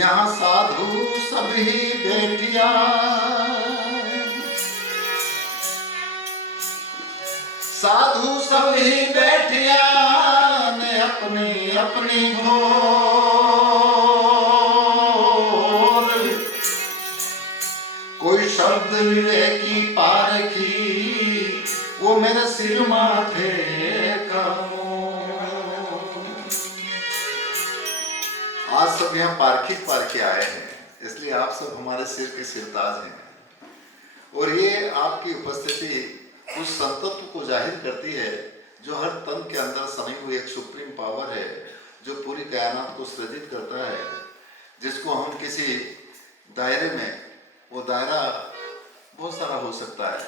यहाँ साधु सभी बैठिया, साधु सभी बैठिया ने अपनी अपनी घोर, कोई शब्द विवेकी पारखी वो मेरे सिर माथे का मोर। आज सब यहाँ पारखी आए हैं, इसलिए आप सब हमारे सिर के सिरताज हैं। और ये आपकी उपस्थिति उस संतत्व को जाहिर करती है जो हर तन के अंदर समी हुई एक सुप्रीम पावर है, जो पूरी कायनात को सृजित करता है, जिसको हम किसी दायरे में, वो दायरा बहुत सारा हो सकता है,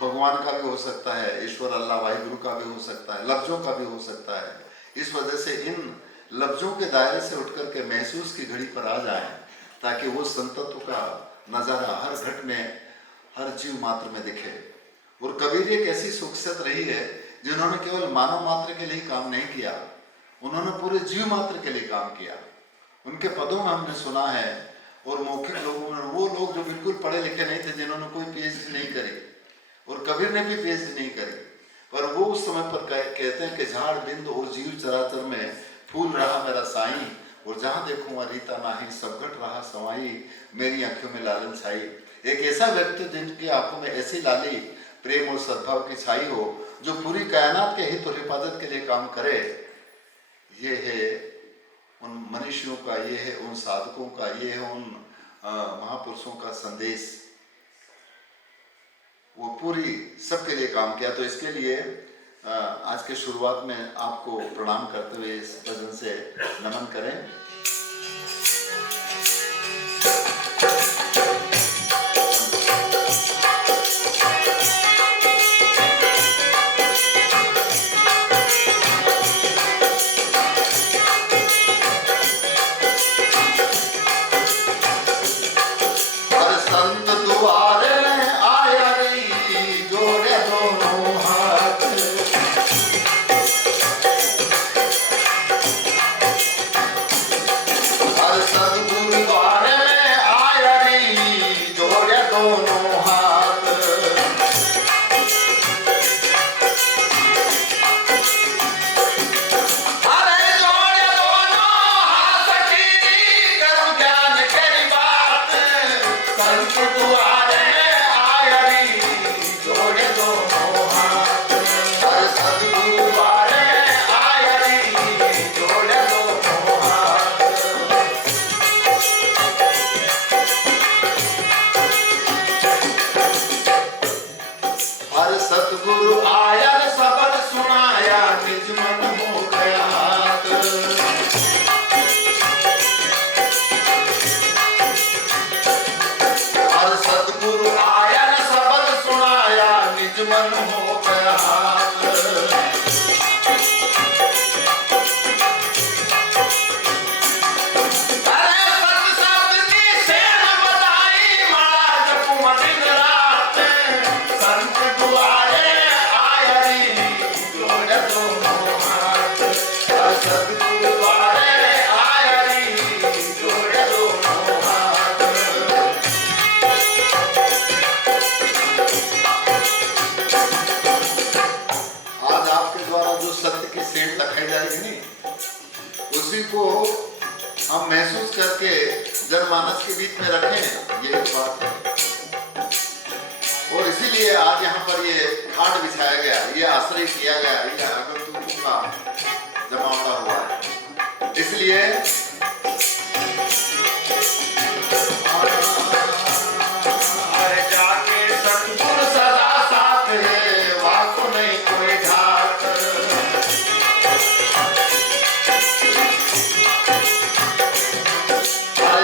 भगवान का भी हो सकता है, ईश्वर अल्लाह वाहिगुरु का भी हो सकता है, लफ्जों का भी हो सकता है। इस वजह से इन लफ्जों के दायरे से उठ करके महसूस की घड़ी पर आ जाए, ताकि वो संतत्व का नज़ारा हर घट में, हर जीव मात्र में दिखे। और कबीर एक ऐसी शख्सियत रही है जिन्होंने केवल मानव मात्र के लिए काम नहीं किया, उन्होंने पूरे जीव मात्र के लिए काम किया। उनके पदों में हमने सुना है, और मौखिक लोगों में वो लोग जो बिल्कुल पढ़े लिखे नहीं थे, जिन्होंने कोई पीएचडी नहीं करी, और कबीर ने भी पीएचडी नहीं करी, पर वो उस समय पर कहते हैं कि झाड़ बिंद और जीव चराचर में फूल रहा मेरा साईं, और जहाँ देखूँ वहाँ रीता नाही, सब घट रहा समाई, मेरी आंखों में लालन छाई। एक ऐसा व्यक्ति जिनकी आंखों में ऐसी लाली प्रेम और सद्भाव की छाई हो, जो पूरी कायनात के हित और हिफाजत के लिए काम करे, ये है उन मनुष्यों का, ये है उन साधकों का, ये है उन महापुरुषों का संदेश। वो पूरी सबके लिए काम किया। तो इसके लिए आज के शुरुआत में आपको प्रणाम करते हुए इस भजन से नमन करें। सतगुरु आया सबद सुनाया, निज मन हो गया हाथ। हर सतगुरु आया सबद सुनाया, निज मन हो गया हाथ। उसी को हम महसूस करके जनमानस के बीच में रखें, ये बात है। और इसीलिए आज यहाँ पर ये खाट बिछाया गया, ये आश्रय किया गया, ये आगंतुकों का जमावड़ा हुआ है। इसलिए जाके सतगुरु सदा साथ है, वाको नहीं कोई घाट।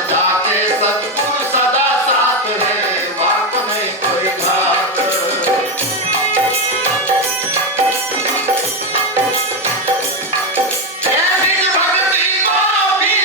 जाके सतगुरु सदा साथ है, वाको नहीं कोई घाट। भक्ति को भी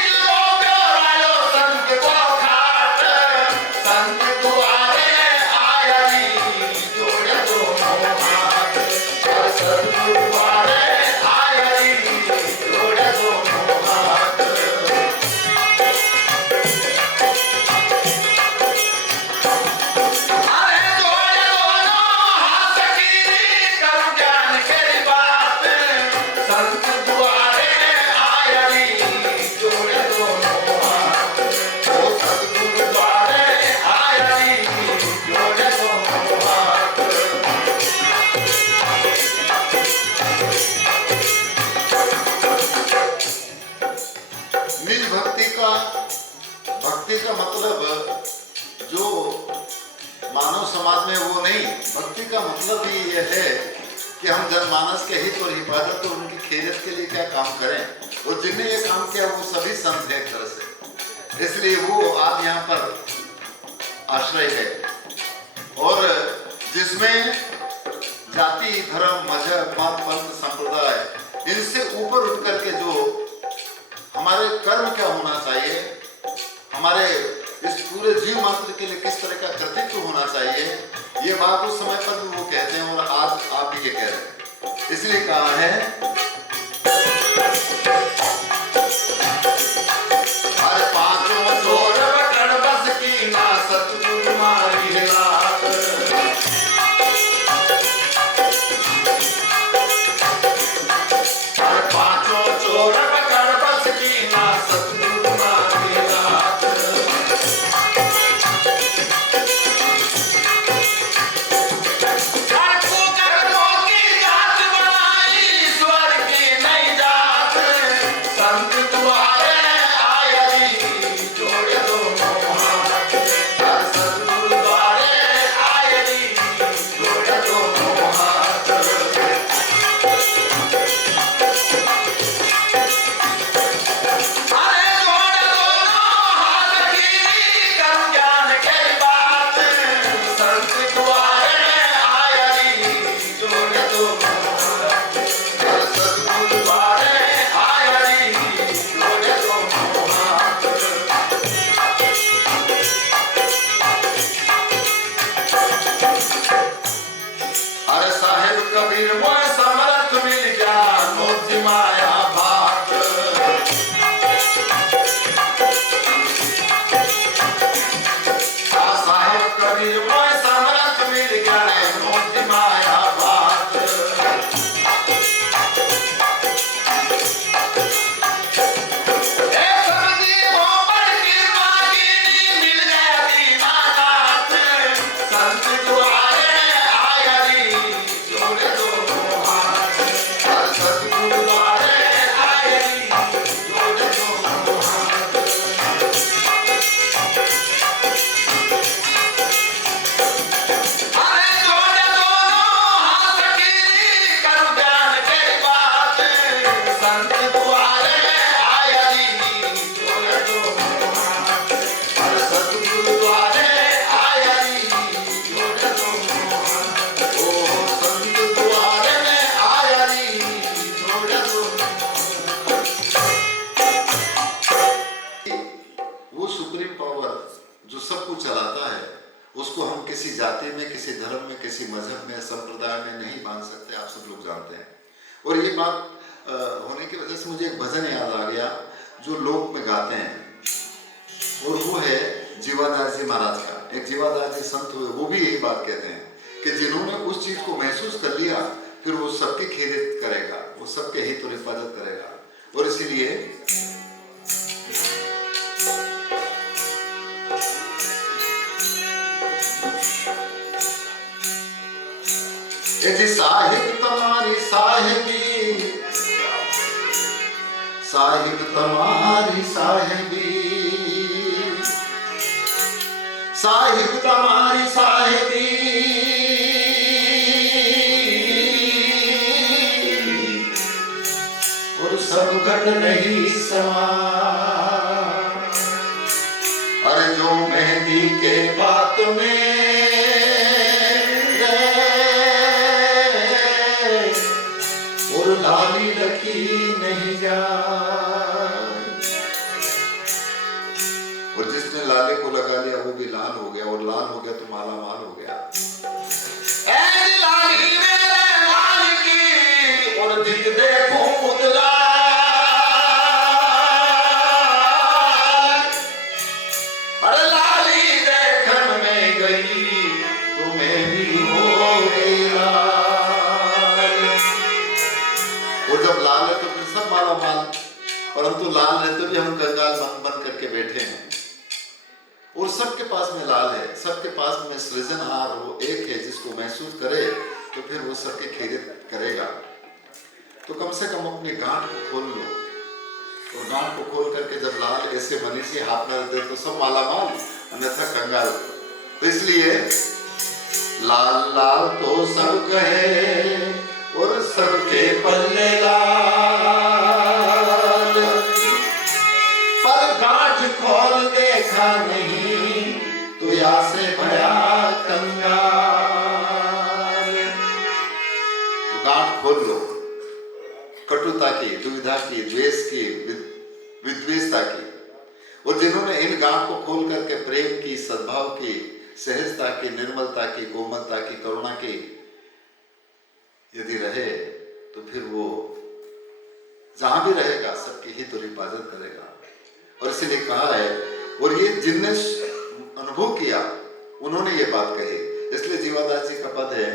मानव समाज में वो नहीं। भक्ति का मतलब ही ये है कि हम जनमानस के हित और हिफाजत और उनकी खैरियत के लिए क्या काम करें, और जिनने ये काम किया वो सभी संत हैं एक तरह से, इसलिए वो आज यहाँ पर आश्रय है। और जिसमें जाति, धर्म, मजहब, मत, पंथ, संप्रदाय इनसे ऊपर उठ करके जो हमारे कर्म क्या होना चाहिए, हमारे इस पूरे जीव मात्र के लिए किस तरह का कर्तव्य होना चाहिए, ये बात उस समय पर भी वो कहते हैं और आज आप भी ये कह रहे हैं। इसलिए कहा है हर पांचों चोर पकड़ बस की ना सतगुरु मारी लात। हर पांचों चोर पकड़ बस की ना सतगुरु मारी लात। उसको हम किसी जाति में, किसी धर्म में, किसी मजहब में, संप्रदाय में नहीं बांध सकते, आप सब लोग जानते हैं। और ये बात होने की वजह से मुझे एक भजन याद आ गया जो लोक में गाते हैं, और वो है जीवादास जी महाराज का। एक जीवादास जी संत हुए, वो भी यही बात कहते हैं कि जिन्होंने उस चीज को महसूस कर लिया फिर वो सबकी खैरियत करेगा, वो सबके हित और हिफाजत करेगा। और इसीलिए जी साहिब तुम्हारी साहिबी, साहिब तुम्हारी साहिबी, साहिब तुम्हारी साहिबी, और सब घट नहीं समा। अरे जो मेहंदी के बात में लाली लकी नहीं जा, और जिसने लाले को लगा लिया वो भी लाल हो गया, और लाल हो गया तो माला माल हो गया। ऐ लाली मेरे लाल की और दिख देखूं उदला, अरे लाली देखन में गई तुम्हें भी हो गई लाल। जब लाल है तो फिर सब माला माल, परंतु लाल रहते भी हम कंगाल बन करके बैठे हैं, और सबके पास में लाल है, सबके पास में सृजनहार वो एक है जिसको महसूस करे तो फिर वो सबकी खैरियत करेगा। तो कम से कम अपनी गांठ को खोल लो, और गांठ को खोल करके जब लाल ऐसे मनीषी हाथ में दे तो सब माला माल, अन्यथा कंगाल। तो इसलिए लाल लाल तो सब कहे और सबके पल्ले लाल, पर गांठ खोल देखा नहीं तो या से भया कंगाल। तो गांठ खोल लो कटुता की, दुविधा की, द्वेष की, विद्वेषता की। और जिन्होंने इन गांठ को खोल करके प्रेम की, सद्भाव की, सहजता की, निर्मलता की, कोमलता की, करुणा की यदि रहे तो फिर वो जहां भी रहेगा सबके हित और हिफाजत करेगा। और इसीलिए कहा है, और ये जिनने अनुभव किया उन्होंने ये बात कही। इसलिए जीवादास जी का पद है,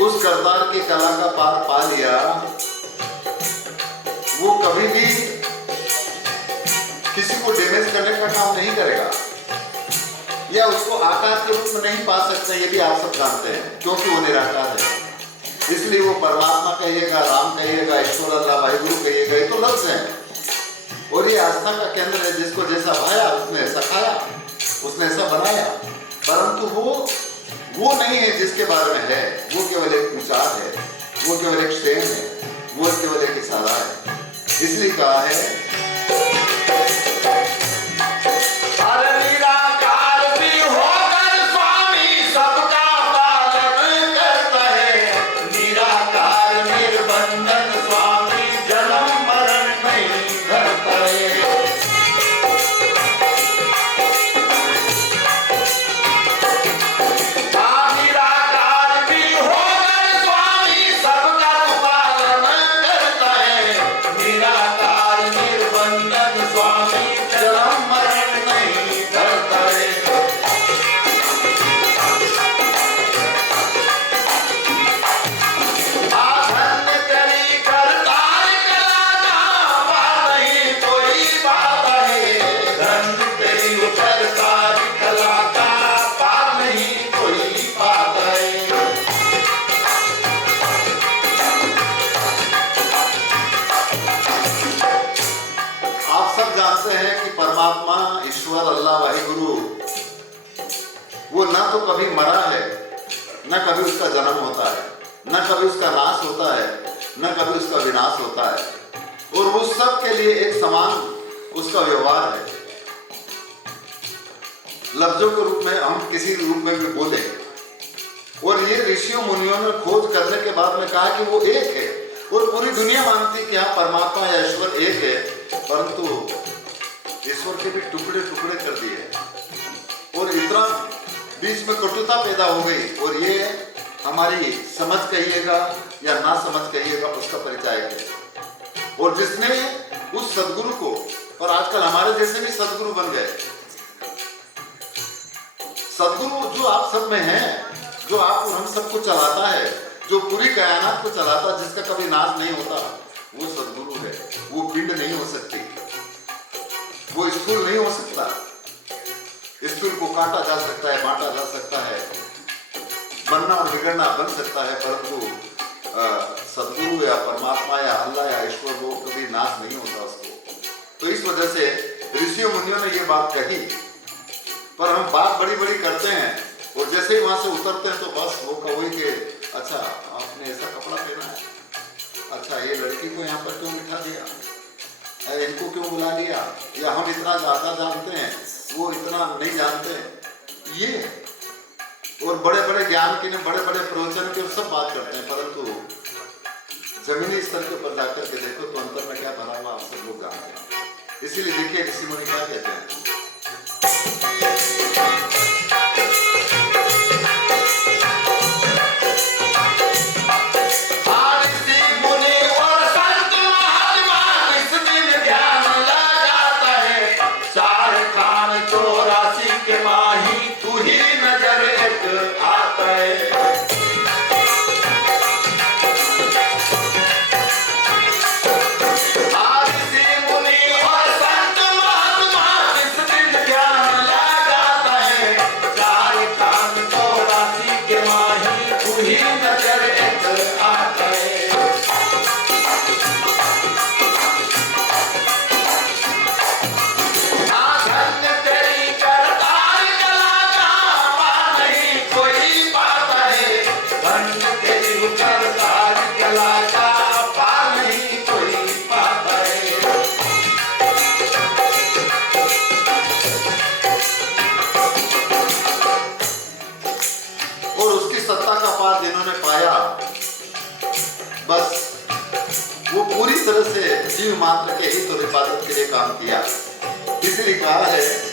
उस करतार की कला का पार पा लिया, वो कभी भी किसी को डैमेज करने का काम नहीं करेगा या उसको आकार के रूप में नहीं पा सकता। ये भी आप सब जानते हैं, क्योंकि वो निराकार है। इसलिए वो परमात्मा कहिएगा, राम कहिएगा, ईश्वर अल्लाह वाहिगुरु कहिएगा, ये तो लफ्ज है। और ये आस्था का केंद्र है, जिसको जैसा भाया उसने ऐसा खाया, उसने ऐसा बनाया। परंतु वो नहीं है जिसके बारे में है, वो केवल एक विचार है, वो केवल एक स्टेम है, वो केवल एक इशारा है। इसलिए कहा है, परमात्मा ईश्वर अल्लाह वाहिगुरु वो ना तो कभी मरा है, न कभी उसका जन्म होता है, न कभी उसका नाश होता है, न कभी उसका विनाश होता है। और वो सब के लिए एक समान उसका व्यवहार है। लफ्जों के रूप में हम किसी रूप में भी बोले, और ये ऋषियों मुनियों ने खोज करने के बाद में कहा कि वो एक है। और पूरी दुनिया मानती कि हाँ परमात्मा या ईश्वर एक है, परंतु ईश्वर के भी टुकड़े टुकड़े कर दिए और इतना बीच में कटुता पैदा हो गई। और ये हमारी समझ कहिएगा या ना समझ कहिएगा, उसका परिचय है। और जिसने उस सदगुरु को, और आजकल हमारे जैसे भी सदगुरु बन गए, सदगुरु जो आप सब में है, जो आप हम सबको चलाता है, जो पूरी कायनात को चलाता, जिसका कभी नाश नहीं होता, वो सदगुरु है। वो पिंड नहीं हो सकती, वो स्थूल नहीं हो सकता। स्थूल को काटा जा सकता है, बांटा जा सकता है, बनना और बिगड़ना बन सकता है, परंतु सदगुरु या परमात्मा या अल्लाह या ईश्वर वो कभी नाश नहीं होता उसको। तो इस वजह से ऋषियों मुनियों ने ये बात कही, पर हम बात बड़ी बड़ी करते हैं और जैसे ही वहां से उतरते हैं तो बस वो कहो कि अच्छा आपने ऐसा कपड़ा पहना है, अच्छा ये लड़की को यहाँ पर क्यों बिठा दिया, अरे इनको क्यों बुला लिया, या हम इतना ज्यादा जानते हैं वो इतना नहीं जानते, ये और बड़े बड़े ज्ञान के बड़े बड़े प्रवचन के सब बात करते हैं, परंतु जमीनी स्तर के ऊपर जाकर के देखो तो अंतर में क्या भरा हुआ आप सब लोग जानते हैं। इसीलिए देखिए ऋषि मुनि क्या कहते हैं, जिन्होंने पाया बस वो पूरी तरह से जीव मात्र के हित और इबादत के लिए काम किया। इसलिए कहा है